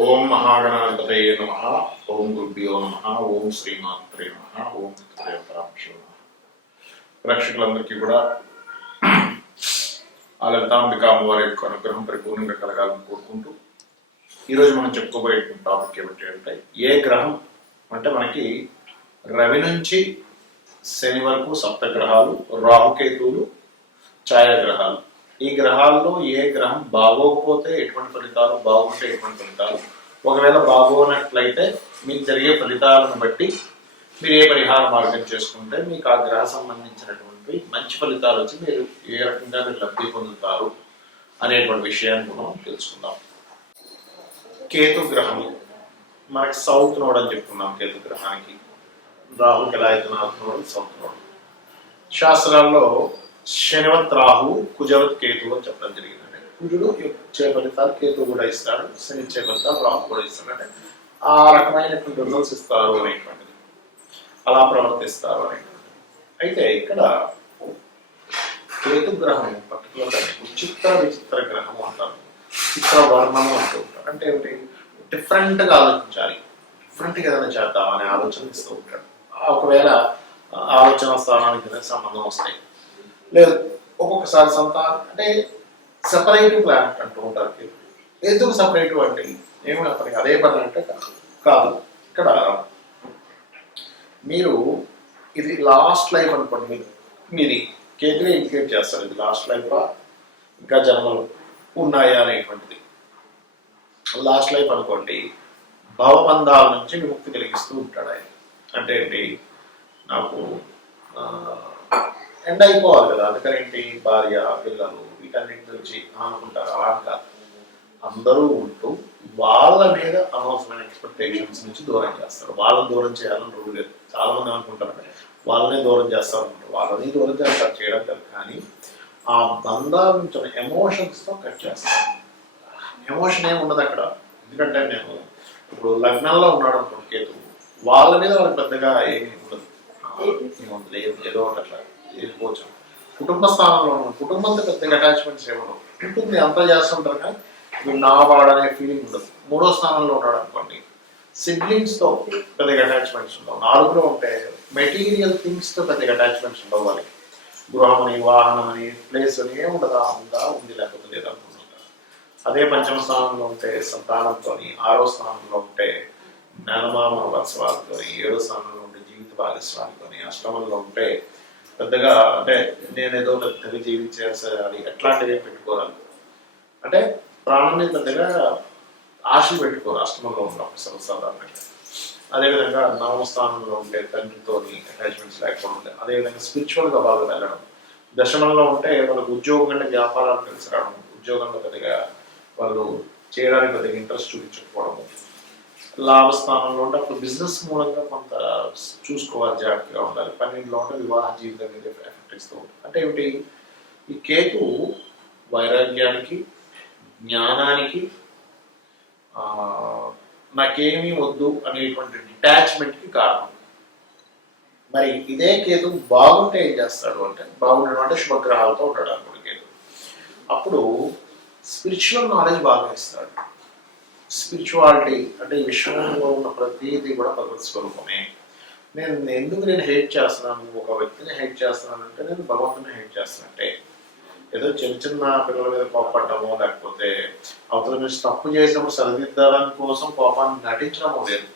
ఓం మహాగణాధిపతయే నమః. ఓం గురుభ్యో నమః. ఓం శ్రీమాత్రే నమః. ఓం పితృదేవతాభ్యో నమః. ప్రేక్షకులందరికీ కూడా ఆ లలితాంబిక అమ్మవారి యొక్క అనుగ్రహం పరిపూర్ణంగా కలగాలని కోరుకుంటూ ఈరోజు మనం చెప్పుకోబోయేటువంటి టాపిక్ ఏమిటి అంటే, ఏ గ్రహం అంటే మనకి రవి నుంచి శని వరకు సప్తగ్రహాలు, రాహుకేతువులు ఛాయాగ్రహాలు. ఈ గ్రహాల్లో ఏ గ్రహం బాగోకపోతే ఎటువంటి ఫలితాలు, బాగుంటే ఎటువంటి ఫలితాలు, ఒకవేళ బాగోనట్లయితే మీకు జరిగే ఫలితాలను బట్టి మీరు ఏ పరిహార మార్గం చేసుకుంటే మీకు ఆ గ్రహ సంబంధించినటువంటి మంచి ఫలితాలు వచ్చి మీరు ఏ రకంగా మీరు లబ్ధి పొందుతారు అనేటువంటి విషయాన్ని మనం తెలుసుకుందాం. కేతు గ్రహము మనకి సౌత్ నోడ్ అని చెప్పుకున్నాం. కేతు గ్రహానికి రాహుకి ఎలా అయితే నార్త్ నోడ్, సౌత్ నోడ్. శాస్త్రాల్లో శనివత్ రాహు, కుజవత్ కేతు అని చెప్పడం జరిగిందండి. కుజుడు ఇచ్చే ఫలితాలు కేతు కూడా ఇస్తాడు, శని ఇచ్చే ఫలితాలు రాహు కూడా ఇస్తాడు. అంటే ఆ రకమైనటువంటి రిజల్ట్స్ ఇస్తారు అనేటువంటిది, అలా ప్రవర్తిస్తారు అనేటువంటిది. అయితే ఇక్కడ కేతు గ్రహం పర్టికులర్గా చిత్ర విచిత్ర గ్రహము అంటారు, చిత్ర వర్ణము అంటూ ఉంటారు. అంటే ఏమిటి, డిఫరెంట్గా ఆలోచించాలి, డిఫరెంట్గా ఏదైనా చేద్దాం అనే ఆలోచన ఇస్తూ ఉంటాడు. ఒకవేళ ఆలోచన స్థానానికి సంబంధం వస్తాయి, లేదు ఒక్కొక్కసారి సంతానం అంటే సెపరేటివ్ ప్లానెట్ అంటూ ఉంటారు. ఎందుకు సెపరేటివ్ అంటే ఏమి అతనికి అదే పని అంటే కాదు. ఇక్కడ మీరు ఇది లాస్ట్ లైఫ్ అనుకోండి, మీది కేతువే ఇండికేట్ చేస్తారు ఇది లాస్ట్ లైఫ్, ఇంకా జన్మలు ఉన్నాయా అనేటువంటిది. లాస్ట్ లైఫ్ అనుకోండి, భవబంధాల నుంచి విముక్తి కలిగిస్తూ ఉంటాడు ఆయన. అంటే ఏంటి, నాకు ఎండ్ అయిపోవాలి కదా, అందుకని ఏంటి భార్య పిల్లలు వీటన్నిటి నుంచి అనుకుంటారు. అలా కాదు, అందరూ ఉంటూ వాళ్ళ మీద అనవసరమైన ఎక్స్పెక్టేషన్స్ నుంచి దూరం చేస్తారు. వాళ్ళని దూరం చేయాలని రూల్ లేదు. చాలా మంది అనుకుంటారు వాళ్ళనే దూరం చేస్తారు అనుకుంటారు, వాళ్ళని దూరం చేస్తారు చేయడం కాదు, కానీ ఆ బంధాల నుంచి ఎమోషన్స్తో కట్ చేస్తారు. ఎమోషన్ ఏమి ఉండదు అక్కడ. ఎందుకంటే నేను ఇప్పుడు లగ్నంలో ఉన్నాడు అనుకోండి కేతు, వాళ్ళ మీద వాళ్ళకి పెద్దగా ఏమీ ఉండదు, ఏదో ఒకటి అట్లా వెళ్ళిపోవచ్చు. కుటుంబ స్థానంలో ఉన్న కుటుంబంతో పెద్దగా అటాచ్మెంట్స్ ఏమఉండవు, ఉంటుంది అంతా చేస్తుంటారు కానీ ఇప్పుడు నా వాడనే ఫీలింగ్ ఉండదు. మూడో స్థానంలో ఉన్నాడు అనుకోండి, సిబ్లింగ్స్తో పెద్దగా అటాచ్మెంట్స్ ఉండవు. నాలుగులో ఉంటే మెటీరియల్ థింగ్స్తో పెద్దగా అటాచ్మెంట్స్ ఉండవు వాళ్ళకి. గృహం అని, వాహనం అని, ప్లేస్ అని ఏముండదా, ఉందా ఉంది, లేకపోతే లేదనుకుంటుంటారు. అదే పంచమ స్థానంలో ఉంటే సంతానంతో, ఆరో స్థానంలో ఉంటే మేనమామ వత్సవాలతో, ఏడో స్థానంలో ఉంటే జీవిత భాగస్వామితో, అష్టమంలో ఉంటే పెద్దగా అంటే నేనేదో పెద్దగా జీవించేయాలి ఎట్లాంటివి పెట్టుకోరాలి. అంటే ప్రాణం మీద పెద్దగా ఆశలు పెట్టుకోరు అష్టమంలో ఉన్నప్పుడు సర్వసాధారణంగా. అదేవిధంగా నవమ స్థానంలో ఉంటే తండ్రితో అటాచ్మెంట్స్ లేకుండా ఉంటాయి. అదేవిధంగా స్పిరిచువల్గా బాగా వెళ్ళడం. దశమంలో ఉంటే వాళ్ళకి ఉద్యోగం కంటే వ్యాపారాలు కలిసి రావడం, ఉద్యోగంలో పెద్దగా వాళ్ళు చేయడానికి పెద్దగా ఇంట్రెస్ట్ చూపించకపోవడము. లాభస్థానంలో ఉంటే అప్పుడు బిజినెస్ మూలంగా కొంత చూసుకోవాలి, జాగ్రత్తగా ఉండాలి. 12లో ఉంటే వివాహ జీవితం మీద ఎఫెక్ట్ ఇస్తూ ఉంటుంది. అంటే ఏమిటి, ఈ కేతు వైరాగ్యానికి, జ్ఞానానికి, నాకేమీ వద్దు అనేటువంటి డిటాచ్మెంట్కి కారణం. మరి ఇదే కేతు బాగుంటే ఏం చేస్తాడు అంటే, బాగుండడం అంటే శుభగ్రహాలతో ఉంటాడు అనుకోండి కేతు, అప్పుడు స్పిరిచువల్ నాలెడ్జ్ బాగా ఇస్తాడు. స్పిరిచువాలిటీ అంటే ఈ విశ్వంలో ఉన్న ప్రతిదీ కూడా భగవత్ స్వరూపమే. నేను హేట్ చేస్తున్నాను, ఒక వ్యక్తిని హేట్ చేస్తున్నాను అంటే నేను భగవంతుని హేట్ చేస్తున్నట్టే. ఏదో చిన్న చిన్న పిల్లల మీద కోపడటమో, లేకపోతే అవతల నుంచి తప్పు చేసినప్పుడు సరిదిద్దడం కోసం కోపాన్ని నటించడమో లేదు.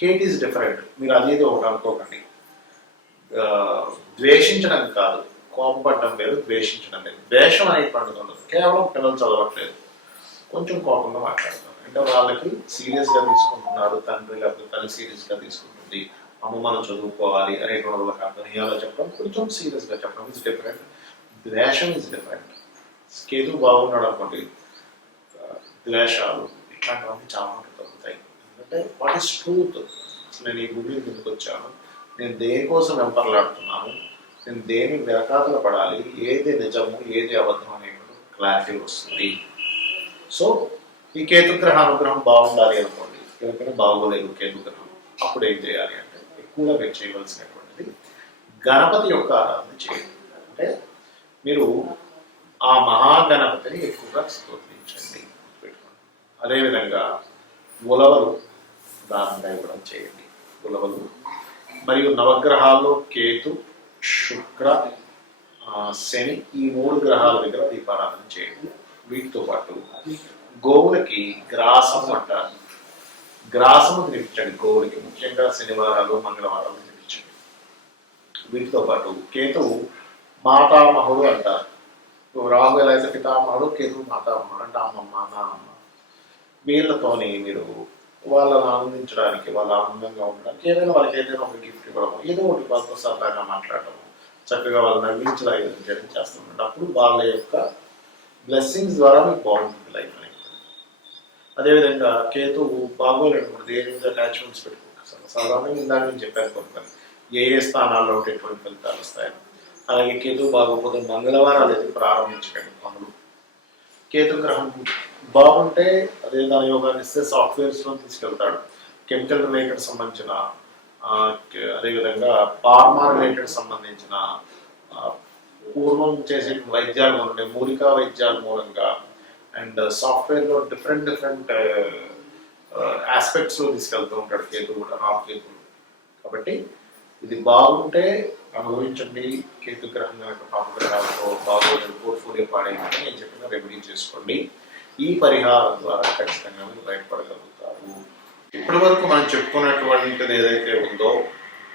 Hate is different. మీరు అదేదో ఒకటి అనుకోకండి. ద్వేషించడం కాదు, కోపపడటం లేదు, ద్వేషించడం లేదు. ద్వేషం అనేటువంటిది ఉండదు. కేవలం పిల్లలు చదవట్లేదు, కొంచెం కోపంగా మాట్లాడతారు అంటే వాళ్ళకి సీరియస్గా తీసుకుంటున్నారు, తండ్రి లేకపోతే తల్లి సీరియస్గా తీసుకుంటుంది, అమ్మ మనం చదువుకోవాలి అనేటువంటి వాళ్ళకి అర్థం అయ్యేలా చెప్పడం, కొంచెం సీరియస్గా చెప్పడం ఇస్ డిఫరెంట్. ద్వేషం ఇస్ డిఫరెంట్. కేతు బాగున్నాడు అనుకోండి, ద్వేషాలు ఇట్లాంటివన్నీ చాలా మంది తగ్గుతాయి. ఎందుకంటే వాట్ ఈస్ ట్రూత్, అసలు నేను ఈ భూమి ఎందుకు వచ్చాను, నేను దేనికోసం వెంపర్లాడుతున్నాను, నేను దేని వెనకాతల పడాలి, ఏది నిజము ఏది అబద్ధం అనేటువంటి క్లారిటీ వస్తుంది. సో ఈ కేతుగ్రహ అనుగ్రహం బాగుండాలి అనుకోండి, ఎవరికైనా బాగోలేదు కేతుగ్రహం, అప్పుడు ఏం చేయాలి అంటే ఎక్కువగా మీరు చేయవలసినటువంటిది గణపతి యొక్క ఆరాధన చేయండి. అంటే మీరు ఆ మహాగణపతిని ఎక్కువగా స్తోత్రించండి. అదేవిధంగా ఉలవలు దానంగా ఇవ్వడం చేయండి. ఉలవలు మరియు నవగ్రహాల్లో కేతు, శుక్ర, శని ఈ 3 గ్రహాల దగ్గర దీపారాధన చేయండి. వీటితో పాటు గోవులకి గ్రాసం అంటారు, గ్రాసము తినిపించండి. గోవులకి ముఖ్యంగా శనివారాలు, మంగళవారాలు తినిపించండి. వీటితో పాటు కేతువు మాతామహుడు అంటారు. రాహు ఎలా అయితే పితామహుడు, కేతువు మాతామహుడు అంటే అమ్మమ్మ, నాన్నమ్మ. వీళ్ళతోని మీరు వాళ్ళని ఆనందించడానికి, వాళ్ళ ఆనందంగా ఉండడానికి ఏదైనా వాళ్ళకి ఏదైనా ఒక గిఫ్ట్ ఇవ్వడం, ఏదో ఒకటి వాళ్ళతో సరదాగా మాట్లాడటం, చక్కగా వాళ్ళు నవ్వించడానికి చేయడం చేస్తుంటారు. అప్పుడు వాళ్ళ యొక్క బ్లెస్సింగ్స్ ద్వారా మీకు బాగుంటుంది లైఫ్ అనేది. అదేవిధంగా కేతువు బాగోలేనప్పుడు దేని మీద అటాచ్మెంట్స్ పెట్టుకుంటారు. సాధారణంగా ఇందాక నేను చెప్పాను కొన్ని ఏ స్థానాల్లో ఎటువంటి ఫలితాలు వస్తాయని. అలాగే కేతువు బాగోకపోతే మంగళవారాలు అయితే ప్రారంభించకండి పనులు. కేతు గ్రహం బాగుంటే అదే దాని యోగాన్ని ఇస్తే సాఫ్ట్వేర్స్లో తీసుకెళ్తాడు. కెమికల్ రిలేటెడ్ సంబంధించిన అదేవిధంగా ఫార్మా రిలేటెడ్ సంబంధించిన పూర్వం చేసే వైద్యాలు ఉంటాయి, మూలికా వైద్యాల మూలంగా అండ్ సాఫ్ట్వేర్లో డిఫరెంట్ ఆస్పెక్ట్స్లో తీసుకెళ్తూ ఉంటాడు కేతు కూడా, రాహు కేతువులు. కాబట్టి ఇది బాగుంటే అనుభవించండి. కేతు గ్రహం కనుక పాపగ్రహాలతో బాగోలేదు, పోర్ట్ఫోలియో పాడైందంటే నేను చెప్పిన రెమెడీ చేసుకోండి. ఈ పరిహారం ద్వారా ఖచ్చితంగా మీరు బయటపడగలుగుతారు. ఇప్పటి వరకు మనం చెప్పుకున్నటువంటిది ఏదైతే ఉందో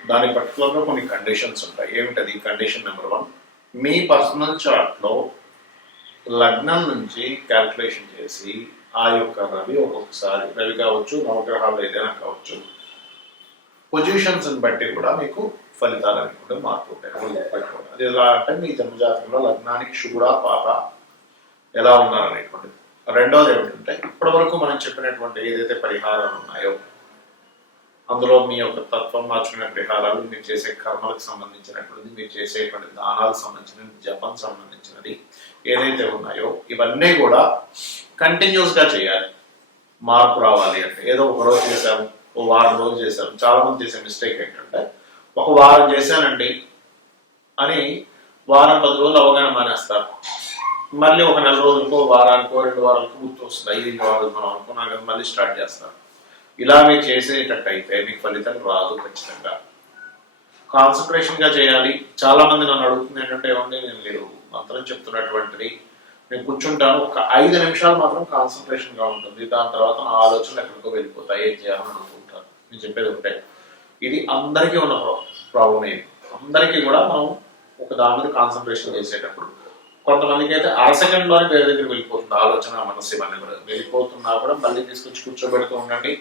దాని పర్టికులర్గా కొన్ని కండిషన్స్ ఉంటాయి. ఏమిటది? కండిషన్ నెంబర్ 1, మీ పర్సనల్ చార్ట్లో లగ్నం నుంచి క్యాల్కులేషన్ చేసి ఆ యొక్క రవి ఒక్కొక్కసారి రవి కావచ్చు, నవగ్రహాలు ఏదైనా కావచ్చు, పొజిషన్స్ బట్టి కూడా మీకు ఫలితాలు అనేవి కూడా మారుతూ ఉంటాయి. అది ఎలా అంటే మీ జన్మజాతకంలో లగ్నానికి శుభుడా పాప ఎలా ఉన్నారనేటువంటిది. రెండోది ఏమిటంటే ఇప్పటి వరకు మనం చెప్పినటువంటి ఏదైతే పరిహారాలు ఉన్నాయో అందులో మీ యొక్క తత్వం మార్చుకునే పరిహారాలు, మీరు చేసే కర్మలకు సంబంధించినటువంటిది, మీరు చేసేటువంటి దానాలకు సంబంధించినది, జపం సంబంధించినది ఏదైతే ఉన్నాయో ఇవన్నీ కూడా కంటిన్యూస్గా చేయాలి. మార్పు రావాలి అంటే ఏదో ఒక రోజు చేశాము, ఓ వారం రోజులు చేశాము. చాలా మంది చేసే మిస్టేక్ ఏంటంటే ఒక వారం చేశానండి అని వారం 10 రోజులు అవగాహన మానేస్తారు. మళ్ళీ ఒక నెల రోజులకో, వారానికో, 2 వారాలకు గుర్తు వస్తుంది, 5 వారాలు మనం అనుకున్నాం కదా, మళ్ళీ స్టార్ట్ చేస్తారు. ఇలా మీరు చేసేటట్టయితే మీకు ఫలితం రాదు. ఖచ్చితంగా కాన్సన్ట్రేషన్గా చేయాలి. చాలా మంది నన్ను అడుగుతుంది ఏంటంటే, ఏమండి నేను మీరు మంత్రం చెప్తున్నటువంటిది నేను కూర్చుంటాను, ఒక 5 నిమిషాలు మాత్రం కాన్సన్ట్రేషన్గా ఉంటుంది, దాని తర్వాత నా ఆలోచనలు ఎక్కడికో వెళ్ళిపోతాయి, ఏం చేయాలని అనుకుంటారు. నేను చెప్పేది ఒకటే, ఇది అందరికీ ఉన్న ప్రాబ్లం. ఏది అందరికీ కూడా మనం ఒక దాని మీద కాన్సన్ట్రేషన్ చేసేటప్పుడు కొంతమందికి అయితే అరసెకండ్లోనే వేరే దగ్గరికి వెళ్ళిపోతుంది ఆలోచన, మనసు ఇవన్నీ కూడా వెళ్ళిపోతున్నా కూడా మళ్ళీ తీసుకొచ్చి కూర్చోబెడుతూ ఉండండి,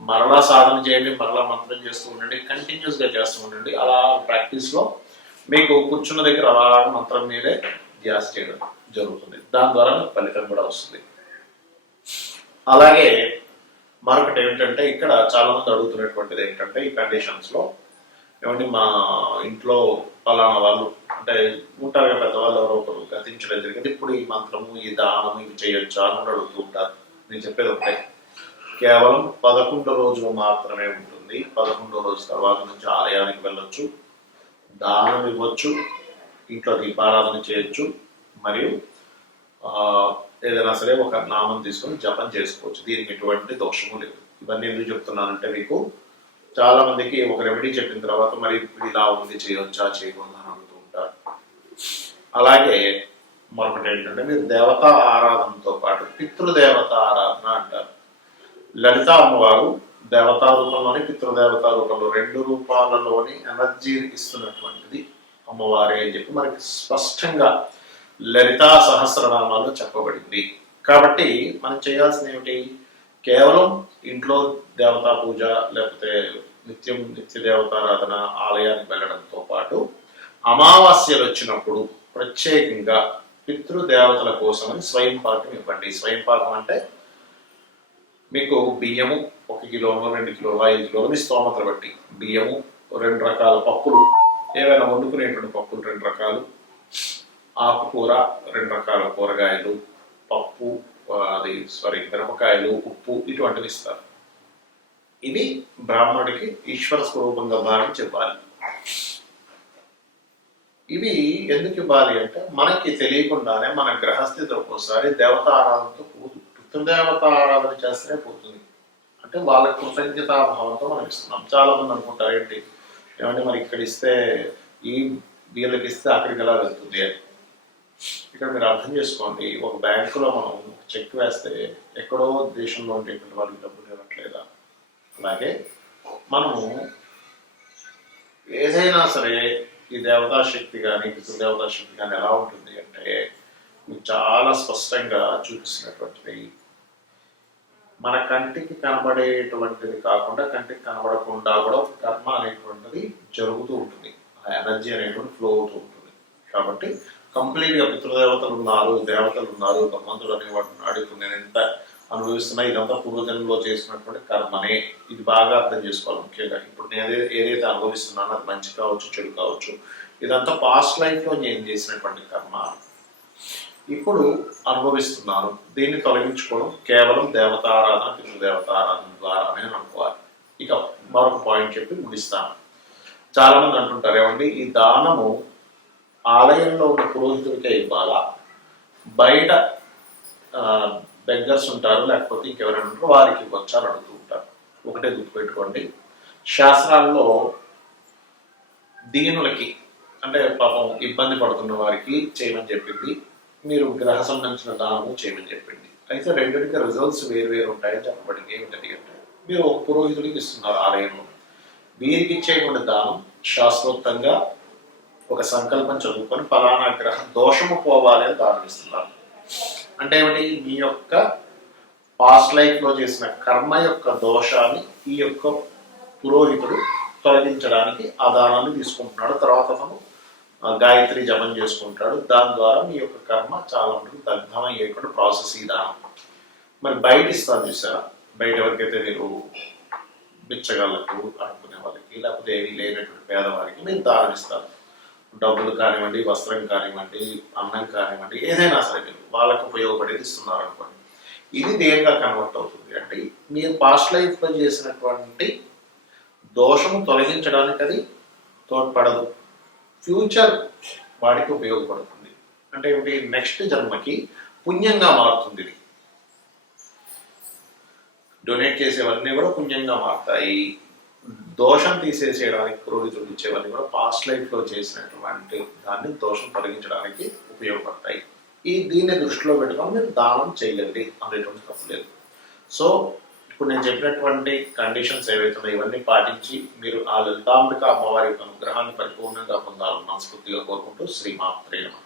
మరలా సాధన చేయండి, మరలా మంత్రం చేస్తూ ఉండండి, కంటిన్యూస్గా చేస్తూ ఉండండి. అలా ప్రాక్టీస్లో మీకు కూర్చున్న దగ్గర అలా మంత్రం మీదే ధ్యాస చేయడం జరుగుతుంది. దాని ద్వారా మీకు ఫలితం కూడా వస్తుంది. అలాగే మరొకటి ఏమిటంటే ఇక్కడ చాలా మంది అడుగుతున్నటువంటిది ఏంటంటే ఈ కండిషన్స్లో ఏమంటే మా ఇంట్లో పలానా వాళ్ళు అంటే ఉంటారు పెద్దవాళ్ళు ఎవరో ఒకరు గతించడం జరిగింది, ఇప్పుడు ఈ మంత్రము, ఈ దానము ఇవి చేయొచ్చా అని అడుగుతూ ఉంటారు. నేను చెప్పేది ఒకటే, కేవలం 11 రోజులు మాత్రమే ఉంటుంది. 11వ రోజు తర్వాత నుంచి ఆలయానికి వెళ్ళొచ్చు, దానం ఇవ్వచ్చు, ఇంట్లో దీపారాధన చేయొచ్చు, మరియు ఏదైనా సరే ఒక నామం తీసుకొని జపం చేసుకోవచ్చు. దీనికి ఎటువంటి దోషము లేదు. ఇవన్నీ ఎందుకు చెప్తున్నానంటే మీకు చాలా మందికి ఒక రెమెడీ చెప్పిన తర్వాత మరి ఇప్పుడు ఇలా ఉంది, చేయొచ్చా చేయకూడదా అని అడుగుతూ ఉంటారు. అలాగే మరొకటి ఏంటంటే మీరు దేవతా ఆరాధనతో పాటు పితృదేవత ఆరాధన అంటారు. లలిత అమ్మవారు దేవతా రూపంలోని పితృదేవతా రూపంలో 2 రూపాలలోని ఎనర్జీని ఇస్తున్నటువంటిది అమ్మవారే అని చెప్పి మనకి స్పష్టంగా లలితా సహస్రనామాల్లో చెప్పబడింది. కాబట్టి మనం చేయాల్సింది ఏమిటి? కేవలం ఇంట్లో దేవతా పూజ లేకపోతే నిత్య దేవతారాధన, ఆలయానికి వెళ్ళడంతో పాటు అమావాస్యలు వచ్చినప్పుడు ప్రత్యేకంగా పితృదేవతల కోసమని స్వయం పాకం ఇవ్వండి. స్వయం పాకం అంటే మీకు బియ్యము 1 కిలోనో 2 కిలోలు 5 కిలోలు మీ స్తోమతలు బట్టి బియ్యము, 2 రకాల పప్పులు, ఏవైనా వండుకునేటువంటి పప్పులు 2 రకాలు, ఆకుకూర 2 రకాల కూరగాయలు, పప్పు మిరపకాయలు, ఉప్పు ఇటువంటివి ఇస్తారు. ఇవి బ్రాహ్మణుడికి ఈశ్వర స్వరూపంగా భావించి చెప్పాలి. ఇవి ఎందుకు ఇవ్వాలి అంటే మనకి తెలియకుండానే మన గ్రహస్థితి ఒక్కోసారి దేవతా ఆరాధనతో పోదు. పితృదేవత ఆరాధన చేస్తేనే పోతుంది. అంటే వాళ్ళ కృతజ్ఞతాభావంతో మనం ఇస్తున్నాం. చాలా మంది అనుకుంటారు ఏంటి, ఏమంటే మరి ఇక్కడ ఇస్తే ఈ వీళ్ళకి ఇస్తే అక్కడికి ఎలా వెళ్తుంది అని. ఇక్కడ మీరు అర్థం చేసుకోండి, ఒక బ్యాంకులో మనం చెక్ వేస్తే ఎక్కడో దేశంలో ఉండేటువంటి వాళ్ళకి డబ్బులు ఇవ్వట్లేదా? అలాగే మనము ఏదైనా సరే ఈ దేవతా శక్తి కానీ పితృదేవతా శక్తి కానీ ఎలా ఉంటుంది అంటే మీకు చాలా స్పష్టంగా చూపిస్తున్నటువంటిది, మన కంటికి కనబడేటువంటిది కాకుండా కంటికి కనబడకుండా కూడా ఒక కర్మ అనేటువంటిది జరుగుతూ ఉంటుంది, ఆ ఎనర్జీ అనేటువంటి ఫ్లో అవుతూ ఉంటుంది. కాబట్టి కంప్లీట్గా పితృదేవతలు ఉన్నారు, దేవతలు ఉన్నారు, భగవంతుడు అనేవాడు ఉన్నాడు, ఇప్పుడు నేను ఎంత అనుభవిస్తున్నా ఇదంతా పూర్వజన్మలో చేసినటువంటి కర్మనే. ఇది బాగా అర్థం చేసుకోవాలి ముఖ్యంగా. ఇప్పుడు నేను ఏదైతే అనుభవిస్తున్నానో అది మంచి కావచ్చు, చెడు కావచ్చు, ఇదంతా పాస్ట్ లైఫ్లో నేను చేసినటువంటి కర్మ ఇప్పుడు అనుభవిస్తున్నాను. దీన్ని తొలగించుకోవడం కేవలం దేవతారాధన పితృదేవతారాధన ద్వారానే అనుకోవాలి. ఇక మరొక పాయింట్ చెప్పి ముగిస్తాను. చాలా మంది అంటుంటారు, ఏమండి ఈ దానము ఆలయంలో ఉన్న పురోహితుడికే ఇవ్వాలా, బయట బెగ్గర్స్ ఉంటారు లేకపోతే ఇంకెవరైనా ఉంటారో వారికి ఇవ్వచ్చా అని అడుగుతూ ఉంటారు. ఒకటే గుర్తుపెట్టుకోండి, శాస్త్రాల్లో దీనులకి అంటే పాపం ఇబ్బంది పడుతున్న వారికి చేయమని చెప్పింది, మీరు గ్రహ సంబంధించిన దానము చేయమని చెప్పింది. అయితే రెండింటికి రిజల్ట్స్ వేరు ఉంటాయని చెప్పబడింది. ఏమిటంటే మీరు ఒక పురోహితుడికి ఇస్తున్నారు ఆలయంలో, వీరికి ఇచ్చేటువంటి దానం శాస్త్రోక్తంగా ఒక సంకల్పం చదువుకొని ఫలానా గ్రహ దోషము పోవాలి అని దానం ఇస్తున్నారు. అంటే ఏమిటి, మీ యొక్క పాస్ట్ లైఫ్ లో చేసిన కర్మ యొక్క దోషాన్ని ఈ యొక్క పురోహితుడు తొలగించడానికి ఆ దానాన్ని తీసుకుంటున్నాడు. తర్వాత అతను గాయత్రి జపం చేసుకుంటాడు. దాని ద్వారా మీ యొక్క కర్మ చాలా ఉంటుంది దగ్ధమయ్యేటువంటి ప్రాసెస్ ఈ దానం. మరి బయట ఇస్తాను చూసారా, బయట ఎవరికైతే మీరు బిచ్చగాళ్ళకు అనుకునే వాళ్ళకి లేకపోతే ఏమీ లేనటువంటి పేదవారికి మీరు దానం ఇస్తారు. డబ్బులు కానివ్వండి, వస్త్రం కానివ్వండి, అన్నం కానివ్వండి, ఏదైనా సరే మీరు వాళ్ళకు ఉపయోగపడేది ఇస్తున్నారు అనుకోండి. ఇది దేనిగా కన్వర్ట్ అవుతుంది అంటే మీరు పాస్ట్ లైఫ్లో చేసినటువంటి దోషము తొలగించడానికి అది తోడ్పడదు, ఫ్యూచర్ వాడికి ఉపయోగపడుతుంది. అంటే ఏమిటి, నెక్స్ట్ జన్మకి పుణ్యంగా మారుతుంది. ఇది డొనేట్ చేసేవన్నీ కూడా పుణ్యంగా మారుతాయి. దోషం తీసేసేయడానికి పురోహితుడు ఇచ్చేవన్నీ కూడా పాస్ట్ లైఫ్లో చేసినటువంటి దాన్ని దోషం తొలగించడానికి ఉపయోగపడతాయి. దీన్ని దృష్టిలో పెట్టుకొని మీరు దానం చేయండి అనేటువంటి తప్పు లేదు. సో ఇప్పుడు నేను చెప్పినటువంటి కండిషన్స్ ఏవైతే ఉన్నాయో ఇవన్నీ పాటించి మీరు ఆ లలితాంబిక అమ్మవారి యొక్క అనుగ్రహాన్ని పరిపూర్ణంగా పొందాలని మనస్ఫూర్తిగా కోరుకుంటూ శ్రీమాత్రే నమః.